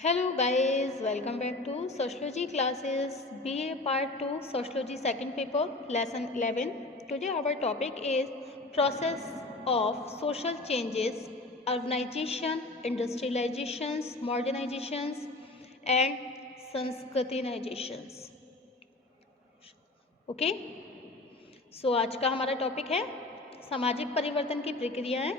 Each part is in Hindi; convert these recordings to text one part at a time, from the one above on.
Hello guys, welcome back to Sociology classes BA Part 2 Sociology second paper lesson 11. Today our topic is process of social changes, urbanization, industrializations, modernizations and Sanskritizations. Okay, so आज का हमारा टॉपिक है सामाजिक परिवर्तन की प्रक्रियाएं,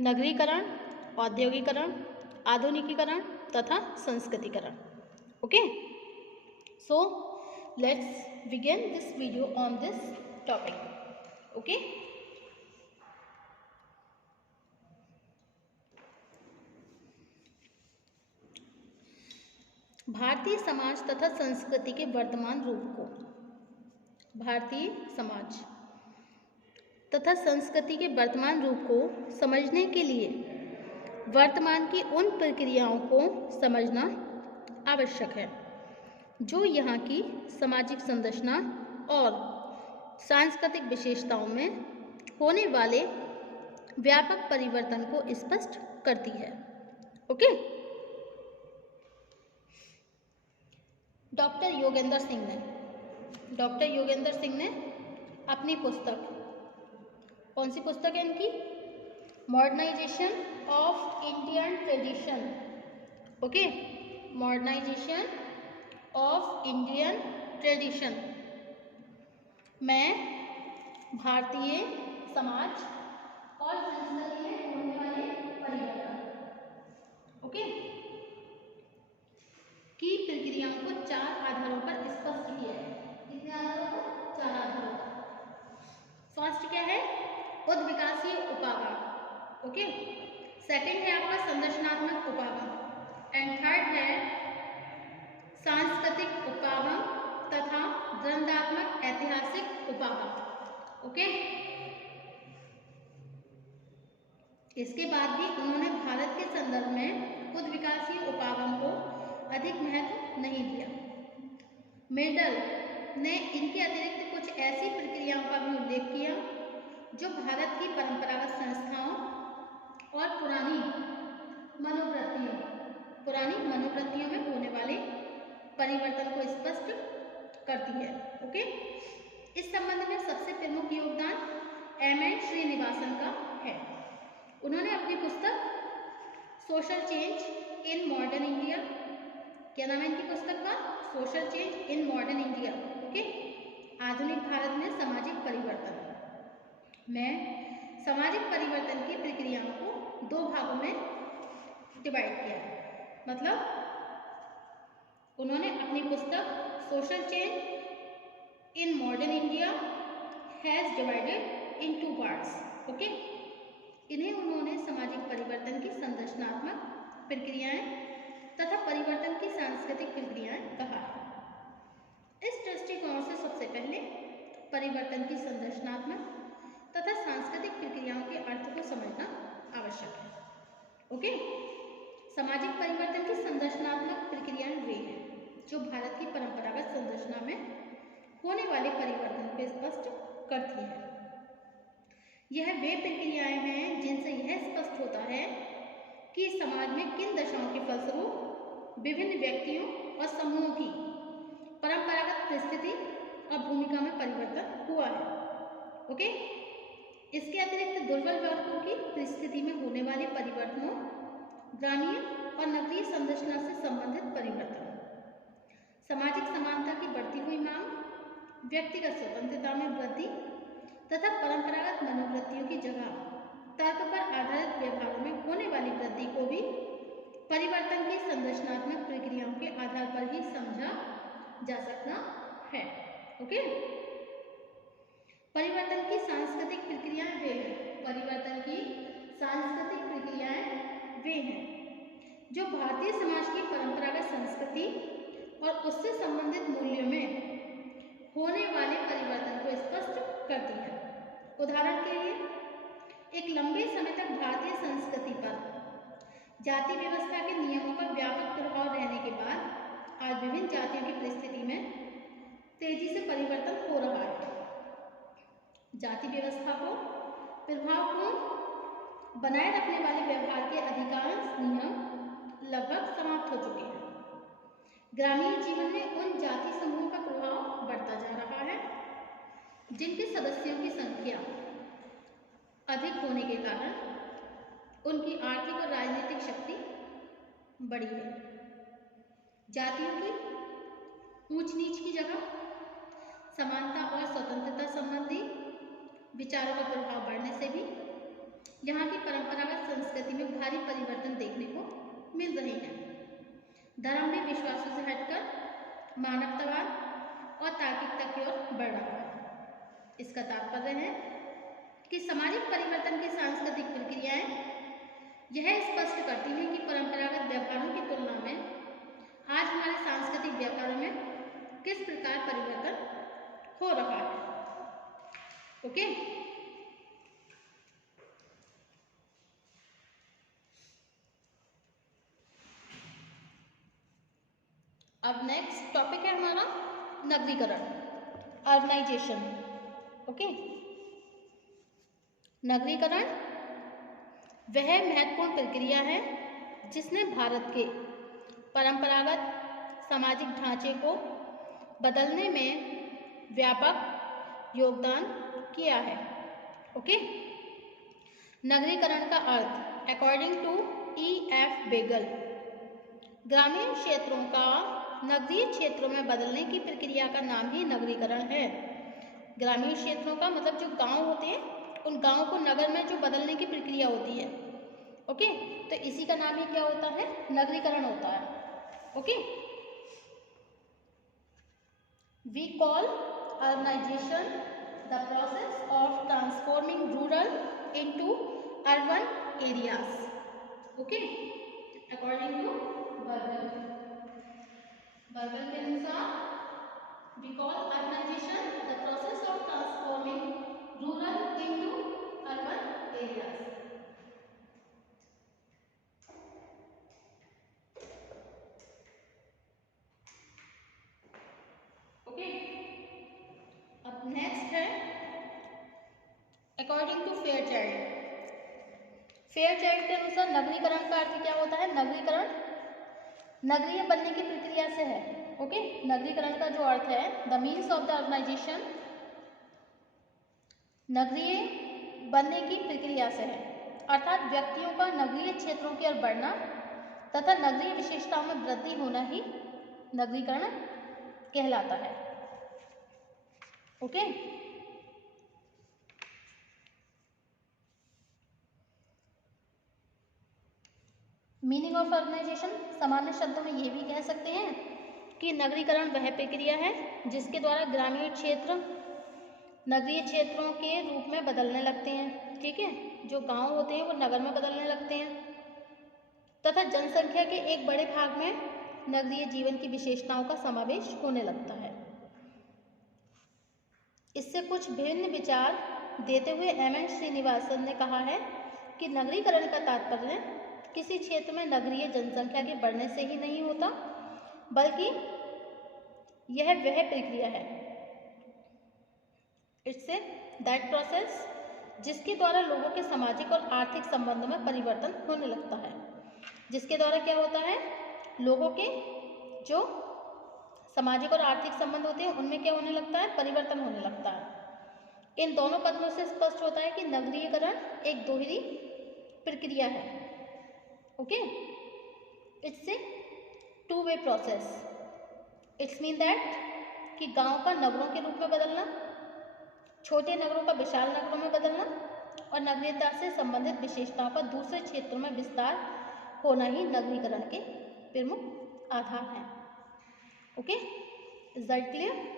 नगरीकरण, औद्योगिकरण, आधुनिकीकरण तथा संस्कृतिकरण. Okay, so let's begin this video on this topic. Okay, भारतीय समाज तथा संस्कृति के वर्तमान रूप को, भारतीय समाज तथा संस्कृति के वर्तमान रूप को समझने के लिए वर्तमान की उन प्रक्रियाओं को समझना आवश्यक है जो यहाँ की सामाजिक संरचना और सांस्कृतिक विशेषताओं में होने वाले व्यापक परिवर्तन को स्पष्ट करती है. ओके, डॉक्टर योगेंद्र सिंह ने अपनी पुस्तक, कौन सी पुस्तक है इनकी, modernisation of Indian tradition. Okay, modernisation of Indian tradition में भारतीय समाज और संस्कृति में होने वाले परिवर्तन, ओके, की प्रक्रियाओं को 4 आधारों पर स्पष्ट किया है. कितने आधारों पर? 4 आधारों पर. फर्स्ट क्या है? उद्विकासीय उपागम. ओके, सेकंड है आपका संरचनात्मक उपागम एंड थर्ड है सांस्कृतिक उपागम तथा द्वंद्वात्मक ऐतिहासिक उपागम. ओके, इसके बाद भी उन्होंने भारत के संदर्भ में उद्विकासीय उपागम को अधिक महत्व नहीं दिया. मेंडल ने इनके अतिरिक्त कुछ ऐसी प्रक्रियाओं का भी उल्लेख किया जो भारत की परंपरागत संस्थाओं और पुरानी मनोवृत्तियों में होने वाले परिवर्तन को स्पष्ट करती है. ओके, इस संबंध में सबसे प्रमुख योगदान एम.एन. श्रीनिवासन का है. उन्होंने अपनी पुस्तक social change in modern India, क्या नाम है इनकी पुस्तक का? Social change in modern India. Okay, आधुनिक भारत में सामाजिक परिवर्तन में सामाजिक परिवर्तन की प्रक्रियाओं को 2 भागों में डिवाइड किया. मतलब उन्होंने अपनी पुस्तक social change in modern India has divided in 2 parts. Okay, इन्हें उन्होंने सामाजिक परिवर्तन की संरचनात्मक प्रक्रियाएं तथा परिवर्तन की सांस्कृतिक प्रक्रियाएं कहा है. इस दृष्टिकोण से सबसे पहले परिवर्तन की संरचनात्मक तथा सांस्कृतिक प्रक्रियाओं के अर्थ को समझना आवश्यक है. ओके, सामाजिक परिवर्तन की संरचनात्मक प्रक्रियाएं वे हैं जो भारत की परंपरागत संरचना में होने वाले परिवर्तन को स्पष्ट करती है. यह वे प्रक्रियाएं हैं जिनसे यह स्पष्ट होता है कि समाज में किन दशाओं के फलस्वरूप विभिन्न व्यक्तियों और समूहों की परंपरागत परिस्थिति और भूमिका में परिवर्तन हुआ है. ओके, इसके अतिरिक्त दुर्बल वर्गों की परिस्थिति में होने वाले परिवर्तनों, ग्रामीण और नगरीय संरचना से संबंधित परिवर्तन, सामाजिक समानता की बढ़ती हुई मांग, व्यक्तिगत स्वतंत्रता में वृद्धि तथा परंपरागत मनोवृत्तियों की जगह तर्क पर आधारित व्यवहारों में होने वाली वृद्धि को भी परिवर्तन की संरचनात्मक प्रक्रियाओं के आधार पर ही समझा जा सकता है. ओके, परिवर्तन की सांस्कृतिक प्रक्रियाएं वे हैं, परिवर्तन की सांस्कृतिक प्रक्रियाएं वे हैं जो भारतीय समाज की परंपरागत संस्कृति और उससे संबंधित मूल्यों में होने वाले परिवर्तन को स्पष्ट करती है. उदाहरण के लिए, एक लंबे समय तक भारतीय संस्कृति पर जाति व्यवस्था के नियमों का व्यापक प्रभाव रहने के बाद आज विभिन्न जातियों की परिस्थिति में तेजी से परिवर्तन हो रहा है. जाति व्यवस्था को प्रभाव को बनाए रखने वाले व्यवहार के अधिकांश नियम लगभग समाप्त हो चुके हैं. ग्रामीण जीवन में उन जाति समूहों का प्रभाव बढ़ता जा रहा है जिनके सदस्यों की संख्या अधिक होने के कारण उनकी आर्थिक और राजनीतिक शक्ति बढ़ी है। जातियों की ऊंच नीच की जगह समानता और स्वतंत्रता संबंधी विचारों का प्रभाव बढ़ने से भी यहाँ की परंपरागत संस्कृति में भारी परिवर्तन देखने को मिल रहे हैं। धर्म विश्वासों से हटकर मानवतावाद और तार्किकता की ओर बढ़ रहा है। इसका तात्पर्य है कि सामाजिक परिवर्तन की सांस्कृतिक प्रक्रियाएं यह स्पष्ट करती हैं कि परंपरागत व्यवहारों की तुलना में आज हमारे सांस्कृतिक व्यवहारों में किस प्रकार परिवर्तन हो रहा है। ओके, अब नेक्स्ट टॉपिक है हमारा नगरीकरण, अर्बनाइजेशन। ओके, नगरीकरण वह महत्वपूर्ण प्रक्रिया है जिसने भारत के परंपरागत सामाजिक ढांचे को बदलने में व्यापक योगदान किया है। ओके, नगरीकरण का अर्थ अकॉर्डिंग टू E.F. बेगल ग्रामीण क्षेत्रों का नगरीय क्षेत्रों में बदलने की प्रक्रिया का नाम ही नगरीकरण है। ग्रामीण क्षेत्रों का मतलब जो गांव होते हैं, उन गांव को नगर में जो बदलने की प्रक्रिया होती है। ओके, तो इसी का नाम ही क्या होता है? नगरीकरण होता है। Okay, we call urbanisation the process of transforming rural into urban areas. Okay, according to Bergel के अनुसार we call urbanization the process of transforming rural into urban areas. Okay, अब नेक्स्ट है अकॉर्डिंग टू फेयरचाइल्ड। फेयरचाइल्ड के अनुसार नगरीकरण का अर्थ क्या होता है? नगरीकरण नगरीय बनने की प्रक्रिया से है। ओके, नगरीकरण का जो अर्थ है the means of the urbanisation, नगरीय बनने की प्रक्रिया से है, अर्थात व्यक्तियों का नगरीय क्षेत्रों की ओर बढ़ना तथा नगरीय विशेषताओं में वृद्धि होना ही नगरीकरण कहलाता है। ओके, मीनिंग ऑफ अर्बनाइजेशन सामान्य शब्दों में ये भी कह सकते हैं कि नगरीकरण वह प्रक्रिया है जिसके द्वारा ग्रामीण क्षेत्र नगरीय क्षेत्रों के रूप में बदलने लगते हैं। ठीक है, जो गांव होते हैं वो नगर में बदलने लगते हैं तथा जनसंख्या के एक बड़े भाग में नगरीय जीवन की विशेषताओं का समावेश होने लगता है। इससे कुछ भिन्न विचार देते हुए M.N. श्रीनिवासन ने कहा है कि नगरीकरण का तात्पर्य किसी क्षेत्र में नगरीय जनसंख्या के बढ़ने से ही नहीं होता, बल्कि यह वह प्रक्रिया है, इट्स ए दैट प्रोसेस, जिसके द्वारा लोगों के सामाजिक और आर्थिक संबंधों में परिवर्तन होने लगता है। जिसके द्वारा क्या होता है? लोगों के जो सामाजिक और आर्थिक संबंध होते हैं उनमें क्या होने लगता है? परिवर्तन होने लगता है। इन दोनों कथनों से स्पष्ट होता है कि नगरीकरण एक दोहरी प्रक्रिया है। Okay, it's a two way process. It's mean that कि गांव का नगरों के रूप में बदलना, छोटे नगरों का विशाल नगरों में बदलना और नगरीयता से संबंधित विशेषताओं का दूसरे क्षेत्रों में विस्तार होना ही नगरीकरण के प्रमुख आधार हैं। Okay, is that clear?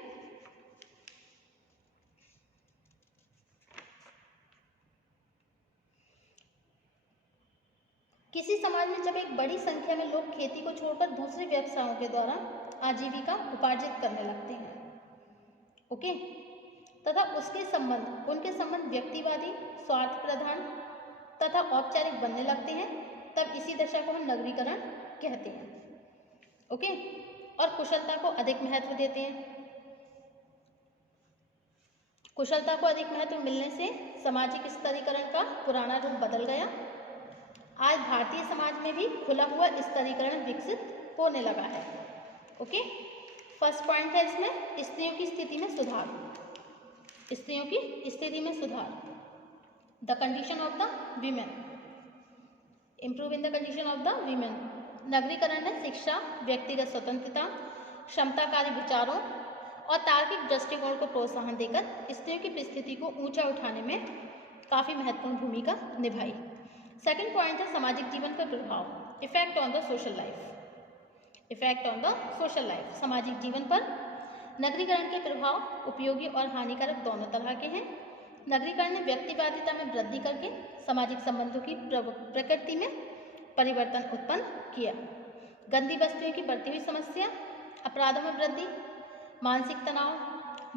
किसी समाज में जब एक बड़ी संख्या में लोग खेती को छोड़कर दूसरे व्यवसायों के द्वारा आजीविका उपार्जित करने लगते हैं, ओके, तथा उनके संबंध व्यक्तिवादी, स्वार्थ प्रधान तथा औपचारिक बनने लगते हैं, तब इसी दशा को हम नगरीकरण कहते हैं। ओके, और कुशलता को अधिक महत्व देते हैं। कुशलता को अधिक महत्व मिलने से सामाजिक स्तरीकरण का पुराना रूप बदल गया। आज भारतीय समाज में भी खुला हुआ स्तरीकरण विकसित होने लगा है। ओके, फर्स्ट पॉइंट है इसमें स्त्रियों की स्थिति में सुधार, स्त्रियों की स्थिति में सुधार, the condition of the women, improve in the condition of the women. नगरीकरण ने शिक्षा, व्यक्तिगत स्वतंत्रता, क्षमताकारी विचारों और तार्किक दृष्टिकोण को प्रोत्साहन देकर स्त्रियों की परिस्थिति को ऊंचा उठाने में काफ़ी महत्वपूर्ण भूमिका निभाई। सेकंड पॉइंट है सामाजिक जीवन पर प्रभाव, effect on the social life, effect on the social life, सामाजिक जीवन पर नगरीकरण के प्रभाव उपयोगी और हानिकारक दोनों तरह के हैं। नगरीकरण ने व्यक्तिवादिता में वृद्धि करके सामाजिक संबंधों की प्रकृति में परिवर्तन उत्पन्न किया। गंदी वस्तुओं की बढ़ती हुई समस्या, अपराधों में वृद्धि, मानसिक तनाव,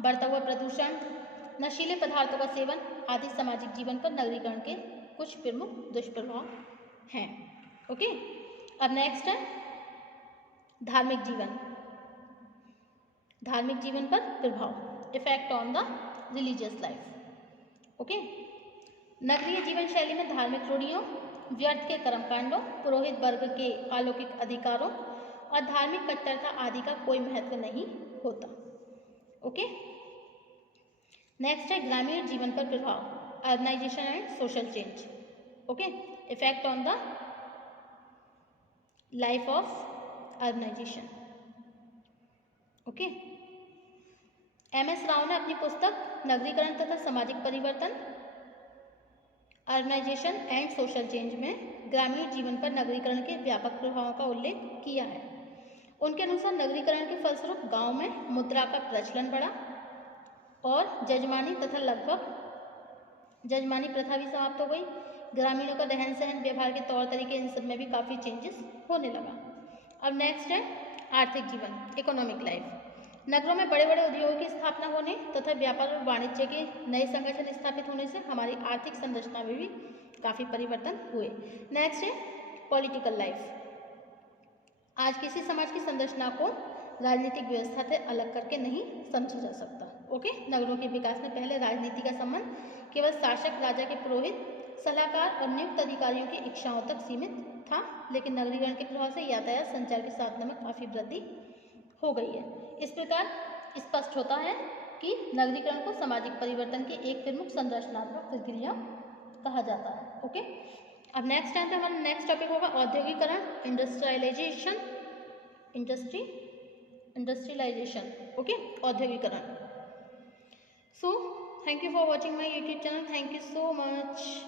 बढ़ता हुआ प्रदूषण, नशीले पदार्थों का सेवन आदि सामाजिक जीवन पर नगरीकरण के कुछ प्रमुख दुष्प्रभाव हैं। ओके, अब नेक्स्ट है धार्मिक जीवन, धार्मिक जीवन पर प्रभाव, effect on the religious life. Okay, नगरीय जीवन शैली में धार्मिक रूढ़ियों, व्यर्थ के कर्मकांडों, पुरोहित वर्ग के अलौकिक अधिकारों और धार्मिक कट्टरता आदि का कोई महत्व नहीं होता। ओके, नेक्स्ट है ग्रामीण जीवन पर प्रभाव, urbanisation and social change. Okay, effect on the life of urbanisation. Okay, M. S Rao अपनी पुस्तक नगरीकरण तथा सामाजिक परिवर्तन, अर्बनाइजेशन एंड सोशल चेंज में ग्रामीण जीवन पर नगरीकरण के व्यापक प्रभावों का उल्लेख किया है। उनके अनुसार नगरीकरण के फलस्वरूप गांव में मुद्रा का प्रचलन बढ़ा और जजमानी प्रथा भी समाप्त हो गई। ग्रामीणों का रहन सहन, व्यवहार के तौर तरीके, इन सब में भी काफ़ी चेंजेस होने लगा। अब नेक्स्ट है आर्थिक जीवन, इकोनॉमिक लाइफ। नगरों में बड़े बड़े उद्योगों की स्थापना होने तथा व्यापार और वाणिज्य के नए संगठन स्थापित होने से हमारी आर्थिक संरचना में भी काफ़ी परिवर्तन हुए। नेक्स्ट है पॉलिटिकल लाइफ। आज किसी समाज की संरचना को राजनीतिक व्यवस्था से अलग करके नहीं समझा जा सकता। ओके, नगरों के विकास में पहले राजनीति का संबंध केवल शासक, राजा के पुरोहित, सलाहकार और नियुक्त अधिकारियों की इच्छाओं तक सीमित था, लेकिन नगरीकरण के प्रभाव से यातायात संचार के साधनों में काफ़ी वृद्धि हो गई है। इस प्रकार स्पष्ट होता है कि नगरीकरण को सामाजिक परिवर्तन की एक प्रमुख संरचनात्मक प्रक्रिया कहा जाता है। ओके, अब नेक्स्ट टाइम पे हमारा नेक्स्ट टॉपिक होगा औद्योगिकरण, इंडस्ट्रियलाइजेशन, इंडस्ट्रियलाइजेशन। ओके, औद्योगिकरण। So thank you for watching my YouTube channel, thank you so much.